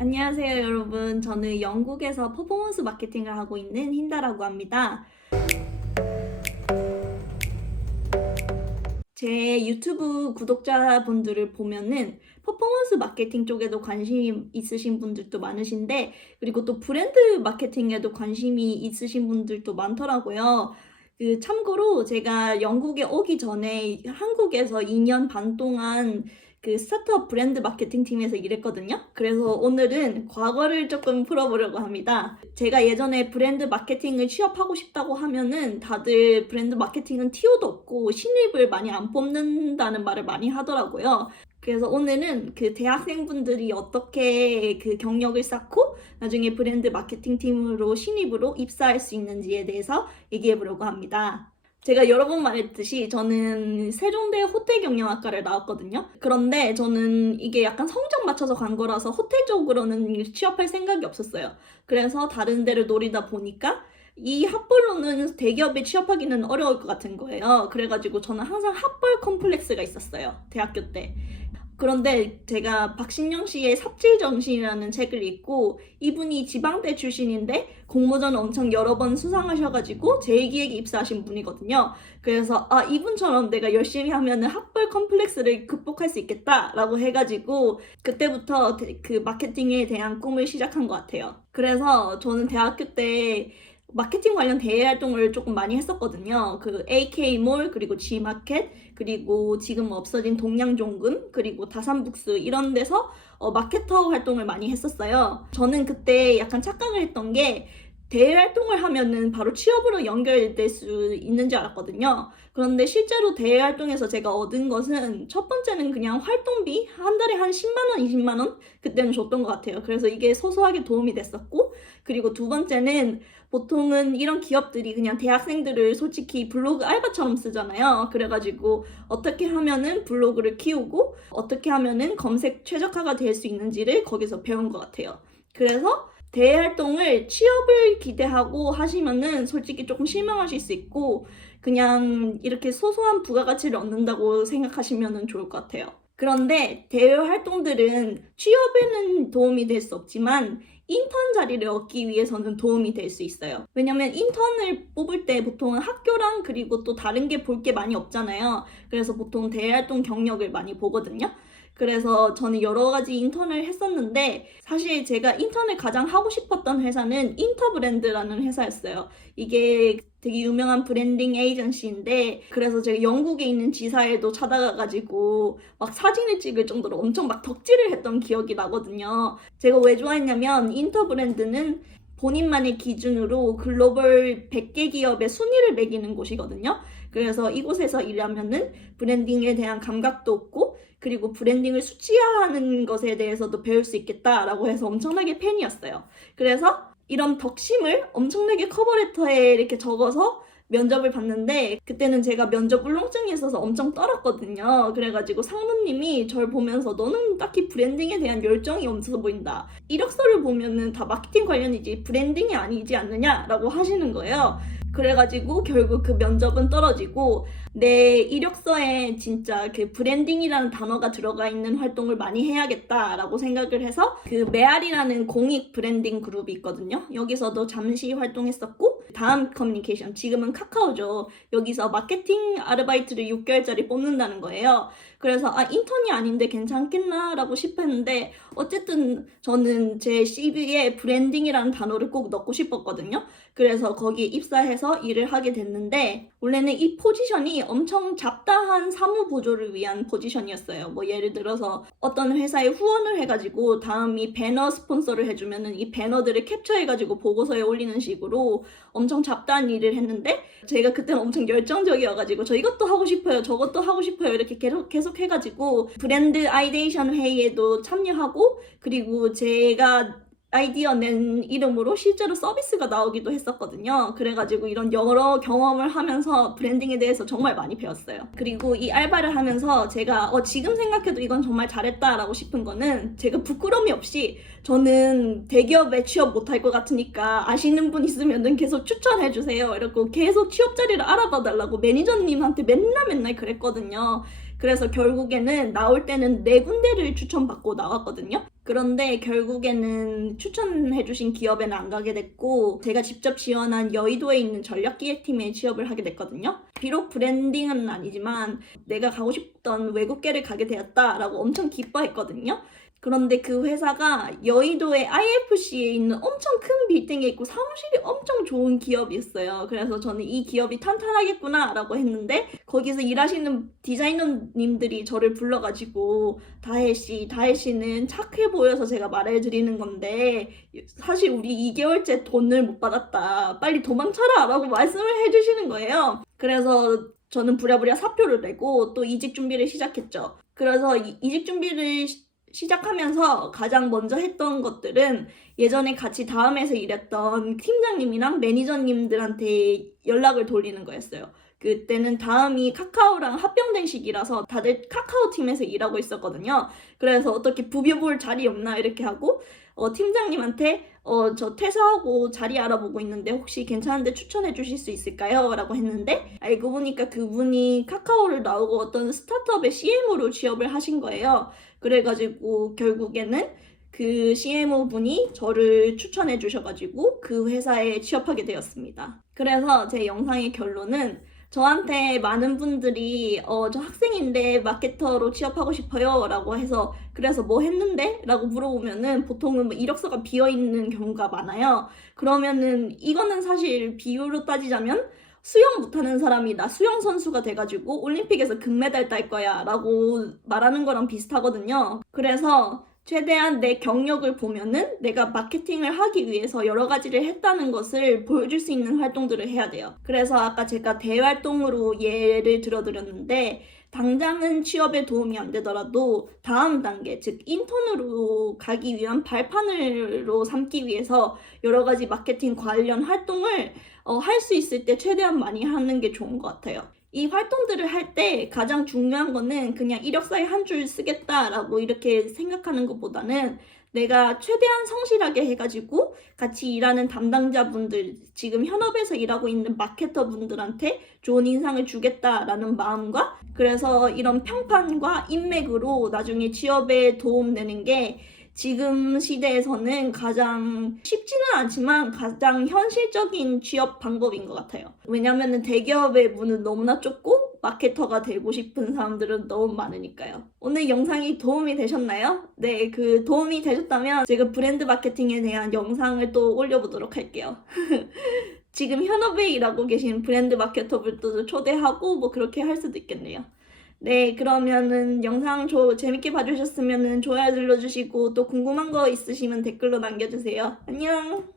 안녕하세요, 여러분. 저는 영국에서 퍼포먼스 마케팅을 하고 있는 힌다라고 합니다. 제 유튜브 구독자분들을 보면은 퍼포먼스 마케팅 쪽에도 관심이 있으신 분들도 많으신데, 그리고 또 브랜드 마케팅에도 관심이 있으신 분들도 많더라고요. 참고로 제가 영국에 오기 전에 한국에서 2년 반 동안 스타트업 브랜드 마케팅 팀에서 일했거든요. 그래서 오늘은 과거를 조금 풀어보려고 합니다. 제가 예전에 브랜드 마케팅을 취업하고 싶다고 하면은 다들 브랜드 마케팅은 티오도 없고 신입을 많이 안 뽑는다는 말을 많이 하더라고요. 그래서 오늘은 대학생분들이 어떻게 경력을 쌓고 나중에 브랜드 마케팅 팀으로 신입으로 입사할 수 있는지에 대해서 얘기해 보려고 합니다. 제가 여러 번 말했듯이 저는 세종대 호텔경영학과를 나왔거든요. 그런데 저는 이게 약간 성적 맞춰서 간 거라서 호텔 쪽으로는 취업할 생각이 없었어요. 그래서 다른 데를 노리다 보니까 이 학벌로는 대기업에 취업하기는 어려울 것 같은 거예요. 그래가지고 저는 항상 학벌 컴플렉스가 있었어요. 대학교 때. 그런데 제가 박신영 씨의 삽질정신이라는 책을 읽고 이분이 지방대 출신인데 공모전 엄청 여러 번 수상하셔가지고 제1기획에 입사하신 분이거든요. 그래서 이분처럼 내가 열심히 하면 학벌 컴플렉스를 극복할 수 있겠다라고 해가지고 그때부터 마케팅에 대한 꿈을 시작한 것 같아요. 그래서 저는 대학교 때 마케팅 관련 대외 활동을 조금 많이 했었거든요. AK몰, 그리고 G마켓, 그리고 지금 없어진 동양종금, 그리고 다산북스 이런 데서 마케터 활동을 많이 했었어요. 저는 그때 약간 착각을 했던 게 대외 활동을 하면은 바로 취업으로 연결될 수 있는 줄 알았거든요. 그런데 실제로 대외 활동에서 제가 얻은 것은 첫 번째는 그냥 활동비 한 달에 한 10만 원, 20만 원 그때는 줬던 것 같아요. 그래서 이게 소소하게 도움이 됐었고, 그리고 두 번째는 보통은 이런 기업들이 그냥 대학생들을 솔직히 블로그 알바처럼 쓰잖아요. 그래가지고 어떻게 하면은 블로그를 키우고 어떻게 하면은 검색 최적화가 될 수 있는지를 거기서 배운 것 같아요. 그래서 대외 활동을 취업을 기대하고 하시면은 솔직히 조금 실망하실 수 있고 그냥 이렇게 소소한 부가가치를 얻는다고 생각하시면은 좋을 것 같아요. 그런데 대외 활동들은 취업에는 도움이 될 수 없지만 인턴 자리를 얻기 위해서는 도움이 될 수 있어요. 왜냐면 인턴을 뽑을 때 보통은 학교랑 그리고 또 다른 게 볼 게 많이 없잖아요. 그래서 보통 대외 활동 경력을 많이 보거든요. 그래서 저는 여러 가지 인턴을 했었는데 사실 제가 인턴을 가장 하고 싶었던 회사는 인터브랜드라는 회사였어요. 이게 되게 유명한 브랜딩 에이전시인데 그래서 제가 영국에 있는 지사에도 찾아가가지고 막 사진을 찍을 정도로 엄청 막 덕질을 했던 기억이 나거든요. 제가 왜 좋아했냐면 인터브랜드는 본인만의 기준으로 글로벌 100개 기업의 순위를 매기는 곳이거든요. 그래서 이곳에서 일하면은 브랜딩에 대한 감각도 없고 그리고 브랜딩을 수치화하는 것에 대해서도 배울 수 있겠다라고 해서 엄청나게 팬이었어요. 그래서 이런 덕심을 엄청나게 커버레터에 이렇게 적어서 면접을 봤는데 그때는 제가 면접 울렁증이 있어서 엄청 떨었거든요. 그래가지고 상무님이 저를 보면서 너는 딱히 브랜딩에 대한 열정이 없어 보인다. 이력서를 보면은 다 마케팅 관련이지 브랜딩이 아니지 않느냐라고 하시는 거예요. 그래가지고 결국 그 면접은 떨어지고 내 이력서에 진짜 브랜딩이라는 단어가 들어가 있는 활동을 많이 해야겠다라고 생각을 해서 메알이라는 공익 브랜딩 그룹이 있거든요. 여기서도 잠시 활동했었고 다음 커뮤니케이션 지금은 카카오죠. 여기서 마케팅 아르바이트를 6개월짜리 뽑는다는 거예요. 그래서 인턴이 아닌데 괜찮겠나 라고 싶었는데 어쨌든 저는 제 CV에 브랜딩이라는 단어를 꼭 넣고 싶었거든요. 그래서 거기에 입사해서 일을 하게 됐는데 원래는 이 포지션이 엄청 잡다한 사무보조를 위한 포지션이었어요. 뭐 예를 들어서 어떤 회사에 후원을 해가지고 다음이 배너 스폰서를 해주면은 이 배너들을 캡처해가지고 보고서에 올리는 식으로 엄청 잡다한 일을 했는데 제가 그때는 엄청 열정적이어가지고 저 이것도 하고 싶어요 저것도 하고 싶어요 이렇게 계속 해가지고 브랜드 아이데이션 회의에도 참여하고 그리고 제가 아이디어 낸 이름으로 실제로 서비스가 나오기도 했었거든요. 그래가지고 이런 여러 경험을 하면서 브랜딩에 대해서 정말 많이 배웠어요. 그리고 이 알바를 하면서 제가 지금 생각해도 이건 정말 잘했다라고 싶은 거는 제가 부끄러움이 없이 저는 대기업에 취업 못할 것 같으니까 아시는 분 있으면 계속 추천해주세요. 이러고 계속 취업 자리를 알아봐 달라고 매니저님한테 맨날 그랬거든요. 그래서 결국에는 나올 때는 4군데를 추천받고 나왔거든요. 그런데 결국에는 추천해주신 기업에는 안 가게 됐고 제가 직접 지원한 여의도에 있는 전략기획팀에 취업을 하게 됐거든요. 비록 브랜딩은 아니지만 내가 가고 싶던 외국계를 가게 되었다라고 엄청 기뻐했거든요. 그런데 그 회사가 여의도의 IFC에 있는 엄청 큰 빌딩에 있고 사무실이 엄청 좋은 기업이었어요. 그래서 저는 이 기업이 탄탄하겠구나 라고 했는데 거기서 일하시는 디자이너님들이 저를 불러가지고 다혜씨는 착해 보여서 제가 말해드리는 건데 사실 우리 2개월째 돈을 못 받았다. 빨리 도망쳐라 라고 말씀을 해주시는 거예요. 그래서 저는 부랴부랴 사표를 내고 또 이직 준비를 시작했죠. 그래서 이직 준비를 시작하면서 가장 먼저 했던 것들은 예전에 같이 다음에서 일했던 팀장님이랑 매니저님들한테 연락을 돌리는 거였어요. 그때는 다음이 카카오랑 합병된 시기라서 다들 카카오 팀에서 일하고 있었거든요. 그래서 어떻게 부벼볼 자리 없나 이렇게 하고 팀장님한테 저 퇴사하고 자리 알아보고 있는데 혹시 괜찮은데 추천해 주실 수 있을까요? 라고 했는데 알고 보니까 그분이 카카오를 나오고 어떤 스타트업의 CM으로 취업을 하신 거예요. 그래가지고 결국에는 그 CMO 분이 저를 추천해 주셔가지고 그 회사에 취업하게 되었습니다. 그래서 제 영상의 결론은 저한테 많은 분들이 저 학생인데 마케터로 취업하고 싶어요 라고 해서 그래서 뭐 했는데? 라고 물어보면은 보통은 뭐 이력서가 비어있는 경우가 많아요. 그러면은 이거는 사실 비유로 따지자면 수영 못하는 사람이 나 수영 선수가 돼가지고 올림픽에서 금메달 딸 거야 라고 말하는 거랑 비슷하거든요. 그래서 최대한 내 경력을 보면은 내가 마케팅을 하기 위해서 여러 가지를 했다는 것을 보여줄 수 있는 활동들을 해야 돼요. 그래서 아까 제가 대활동으로 예를 들어드렸는데 당장은 취업에 도움이 안 되더라도 다음 단계, 즉 인턴으로 가기 위한 발판으로 삼기 위해서 여러 가지 마케팅 관련 활동을 할 수 있을 때 최대한 많이 하는 게 좋은 것 같아요. 이 활동들을 할 때 가장 중요한 거는 그냥 이력서에 한 줄 쓰겠다라고 이렇게 생각하는 것보다는 내가 최대한 성실하게 해가지고 같이 일하는 담당자분들, 지금 현업에서 일하고 있는 마케터 분들한테 좋은 인상을 주겠다라는 마음과 그래서 이런 평판과 인맥으로 나중에 취업에 도움되는 게 지금 시대에서는 가장 쉽지는 않지만 가장 현실적인 취업 방법인 것 같아요. 왜냐면은 대기업의 문은 너무나 좁고 마케터가 되고 싶은 사람들은 너무 많으니까요. 오늘 영상이 도움이 되셨나요? 네, 그 도움이 되셨다면 제가 브랜드 마케팅에 대한 영상을 또 올려보도록 할게요. 지금 현업에 일하고 계신 브랜드 마케터분들도 초대하고 뭐 그렇게 할 수도 있겠네요. 네, 그러면은 영상 재밌게 봐주셨으면 좋아요 눌러주시고 또 궁금한 거 있으시면 댓글로 남겨주세요. 안녕!